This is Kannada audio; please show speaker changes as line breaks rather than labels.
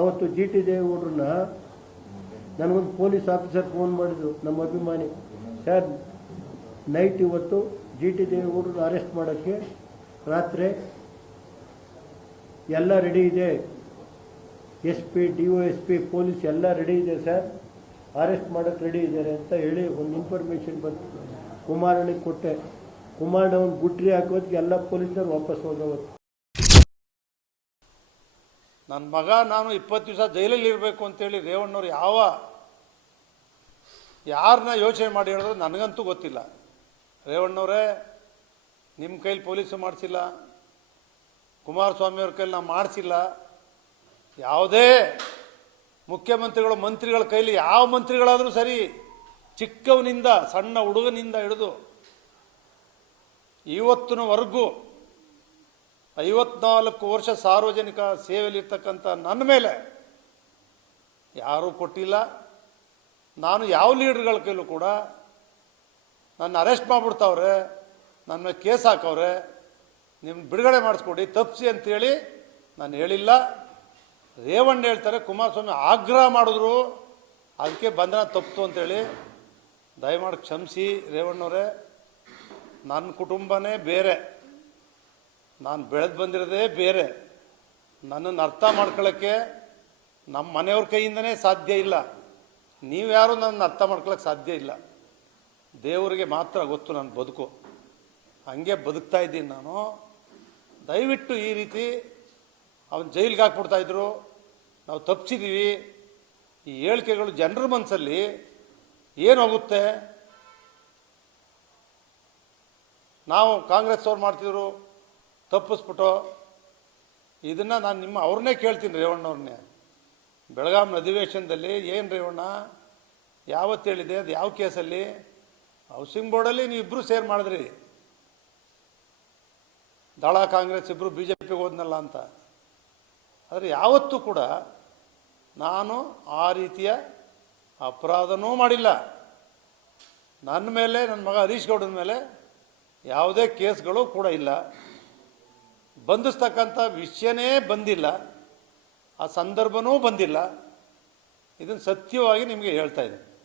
ಅವತ್ತು ಜಿ ಟಿ ದೇವೇಗೌಡ್ರನ್ನ ನನಗೊಂದು ಪೊಲೀಸ್ ಆಫೀಸರ್ ಫೋನ್ ಮಾಡಿದ್ರು, ನಮ್ಮ ಅಭಿಮಾನಿ. ಸರ್, ನೈಟ್ ಇವತ್ತು ಜಿ ಟಿ ದೇವೇಗೌಡ್ರನ್ನ ಅರೆಸ್ಟ್ ಮಾಡೋಕ್ಕೆ ರಾತ್ರಿ ಎಲ್ಲ ರೆಡಿ ಇದೆ. S P D O S P police ಎಲ್ಲ ರೆಡಿ ಇದೆ ಸರ್. ಅರೆಸ್ಟ್ ಮಾಡೋಕ್ಕೆ ರೆಡಿ ಇದ್ದಾರೆ ಅಂತ ಹೇಳಿ ಒಂದು ಇನ್ಫಾರ್ಮೇಷನ್ ಬಂತು. ಕುಮಾರನಿಗೆ ಕೊಟ್ಟೆ. ಕುಮಾರನ ಒಂದು ಗುಟ್ರಿ ಹಾಕೋದಕ್ಕೆ ಎಲ್ಲ ಪೊಲೀಸರು ವಾಪಸ್ ಹೋದವತ್ತು
ನನ್ನ ಮಗ ನಾನು ಇಪ್ಪತ್ತು ದಿವಸ ಜೈಲಲ್ಲಿ ಇರಬೇಕು ಅಂತೇಳಿ ರೇವಣ್ಣವ್ರು ಯಾವ ಯಾರನ್ನ ಯೋಚನೆ ಮಾಡಿ ಹೇಳಿದ್ರು ನನಗಂತೂ ಗೊತ್ತಿಲ್ಲ. ರೇವಣ್ಣವರೇ ನಿಮ್ಮ ಕೈಲಿ ಪೊಲೀಸು ಮಾಡಿಸಿಲ್ಲ, ಕುಮಾರಸ್ವಾಮಿಯವ್ರ ಕೈಲಿ ನಾವು ಮಾಡಿಸಿಲ್ಲ. ಯಾವುದೇ ಮುಖ್ಯಮಂತ್ರಿಗಳು, ಮಂತ್ರಿಗಳ ಕೈಲಿ ಯಾವ ಮಂತ್ರಿಗಳಾದರೂ ಸರಿ ಚಿಕ್ಕವನಿಂದ, ಸಣ್ಣ ಹುಡುಗನಿಂದ ಹಿಡಿದು, ಇವತ್ತಿನವರೆಗೂ ಐವತ್ನಾಲ್ಕು ವರ್ಷ ಸಾರ್ವಜನಿಕ ಸೇವೆಯಲ್ಲಿರ್ತಕ್ಕಂಥ ನನ್ನ ಮೇಲೆ ಯಾರೂ ಕೊಟ್ಟಿಲ್ಲ. ನಾನು ಯಾವ ಲೀಡ್ರ್ಗಳ ಕೈಲೂ ಕೂಡ ನನ್ನ ಅರೆಸ್ಟ್ ಮಾಡಿಬಿಡ್ತಾವ್ರೆ, ನನ್ನ ಮೇಲೆ ಕೇಸ್ ಹಾಕವ್ರೆ ನಿಮ್ಮ ಬಿಡುಗಡೆ ಮಾಡಿಸ್ಕೊಡಿ ತಪ್ಪಿಸಿ ಅಂತೇಳಿ ನಾನು ಹೇಳಿಲ್ಲ. ರೇವಣ್ಣ ಹೇಳ್ತಾರೆ, ಕುಮಾರಸ್ವಾಮಿ, ಆಗ್ರಹ ಮಾಡಿದ್ರು, ಅದಕ್ಕೆ ಬಂಧನ ತಪ್ಪಿತು ಅಂತೇಳಿ. ದಯಮಾಡಿ ಕ್ಷಮಿಸಿ ರೇವಣ್ಣವರೇ. ನನ್ನ ಕುಟುಂಬನೇ ಬೇರೆ. ನಾನು ಬೆಳೆದು ಬಂದಿರೋದೇ ಬೇರೆ. ನನ್ನನ್ನು ಅರ್ಥ ಮಾಡ್ಕೊಳ್ಳೋಕ್ಕೆ ನಮ್ಮ ಮನೆಯವ್ರ ಕೈಯಿಂದನೇ ಸಾಧ್ಯ ಇಲ್ಲ. ನೀವು ಯಾರು ನನ್ನ ಅರ್ಥ ಮಾಡ್ಕೊಳ್ಳೋಕ್ಕೆ ಸಾಧ್ಯ ಇಲ್ಲ. ದೇವರಿಗೆ ಮಾತ್ರ ಗೊತ್ತು ನನ್ನ ಬದುಕು. ಹಂಗೆ ಬದುಕ್ತಾ ಇದ್ದೀನಿ ನಾನು. ದಯವಿಟ್ಟು ಈ ರೀತಿ ಅವನು ಜೈಲಿಗೆ ಹಾಕ್ಬಿಡ್ತಾ ಇದ್ರು. ನಾವು ತಪ್ಪಿಸಿದ್ದೀವಿ ಈ ಹೇಳಿಕೆಗಳು ಜನರ ಮನಸ್ಸಲ್ಲಿ ಏನು ಹೋಗುತ್ತೆ? ನಾವು ಕಾಂಗ್ರೆಸ್ ಅವ್ರು ಮಾಡ್ತಿದ್ರು. ತಪ್ಪಿಸ್ಬಿಟ್ಟು ಇದನ್ನು ನಾನು ನಿಮ್ಮ ಅವ್ರನ್ನೇ ಕೇಳ್ತೀನಿ ರೇವಣ್ಣವ್ರನ್ನೇ ಬೆಳಗಾಂ ಅಧಿವೇಶನದಲ್ಲಿ ಏನು ರೇವಣ್ಣ? ಯಾವತ್ತು ಹೇಳಿದೆ? ಅದು ಯಾವ ಕೇಸಲ್ಲಿ? ಹೌಸಿಂಗ್ ಬೋರ್ಡಲ್ಲಿ ನೀವು ಇಬ್ಬರು ಸೇರ್ ಮಾಡಿದ್ರಿ. ದಳ ಕಾಂಗ್ರೆಸ್ ಇಬ್ಬರು ಬಿ ಜೆ ಪಿಗೆ ಹೋದ್ನಲ್ಲ ಅಂತ. ಆದರೆ ಯಾವತ್ತೂ ಕೂಡ ನಾನು ಆ ರೀತಿಯ ಅಪರಾಧನೂ ಮಾಡಿಲ್ಲ. ನನ್ನ ಮೇಲೆ ನನ್ನ ಮಗ ಹರೀಶ್ ಗೌಡನ ಮೇಲೆ ಯಾವುದೇ ಕೇಸ್ಗಳು ಕೂಡ ಇಲ್ಲ. ಬಂಧಿಸ್ತಕ್ಕಂಥ ವಿಷಯನೇ ಬಂದಿಲ್ಲ ಆ ಸಂದರ್ಭನೂ ಬಂದಿಲ್ಲ. ಇದನ್ನು ಸತ್ಯವಾಗಿ ನಿಮಗೆ ಹೇಳ್ತಾ ಇದ್ದೀನಿ.